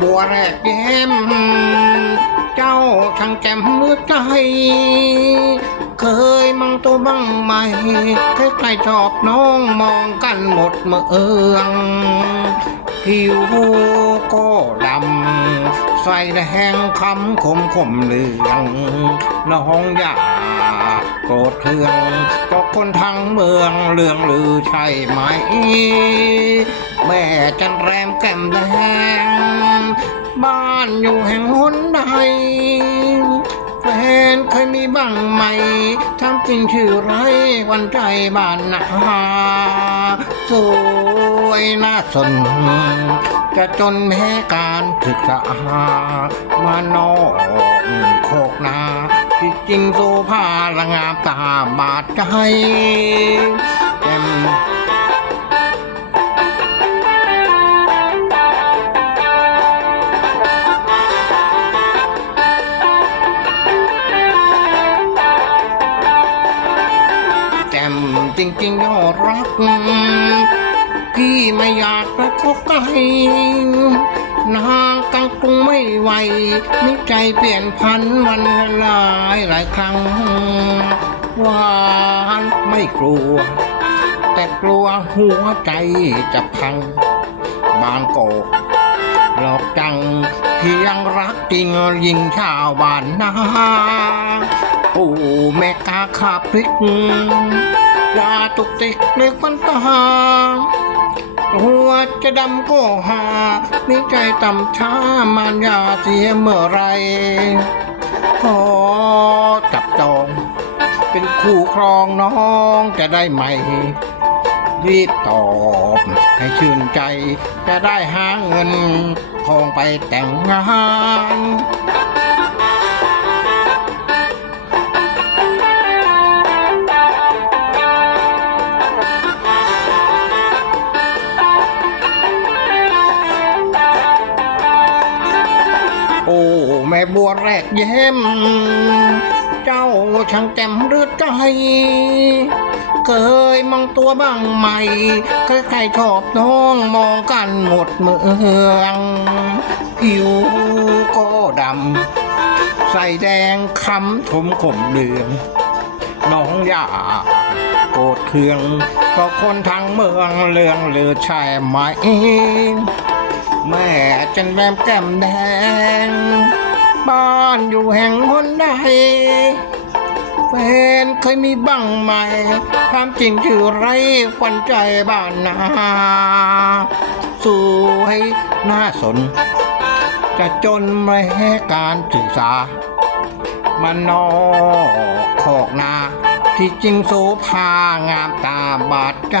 บัวแรกแย้มเจ้าช่างแจ่มมื่อใจ เคยมองตัวบ้างไหมใครๆชอบน้องมองกันหมดเมืองผิวก็ดำใส่แดงคำคมคมเหลืองน้องอยา โกรธเคืองก็คนทั้งเมืองเรื่องลือใช่ไหม แม่จันแรมแก้มแดงบ้านอยู่แห่งหนใดแฟนเคยมีบ้างไหมทำจริงชื่อไรวันใจบ้านนาสวยน่าสน จะจนแม้การศึกษามานอกโคกนา ที่จริงโซภาละงามตาบาดใจแจ่มแจ่มจริงๆยอดรักพี่ไม่อยากจะคบกันนางกังกรุงไม่ ไหวนิใจเปลี่ยนพันวันหลายหลายครั้งหวานไม่กลัว แต่กลัวหัวใจจะพัง บางโกหลอกจังที่ยังรักจริงยิงชาวบ้านนาโอ้แม่กาขาพริกยาตุกติกเล็กมันตา หัวจะดำก็หานิใจต่ำช้ามานยาเสียเมื่อไรขอจับจอง เป็นคู่ครองน้องจะได้ไหม รีบตอบให้ชื่นใจ จะได้หาเงินทองไปแต่งงาน แม่บัวแรกเย้ม เจ้าช่างแจ่มหรือใจ เคยมองตัวบ้างไหมใครๆชอบน้องมองกันหมดเมืองผิวก็ดำ ใส่แดงคำถมขมเหลือง น้องอย่าโกรธเคืองก็คนทั้งเมืองเรืองเลือใช่ไหมแม่จันแรมแก้มแดง บ้านอยู่แห่งหนใดแฟนเคยมีบ้างไหมความจริงชื่อไรควันใจบ้านนาสวยน่าสน จะจนไม่ให้การศึกษา มันนอกขอกนาที่จริงโสภางามตาบาดใจ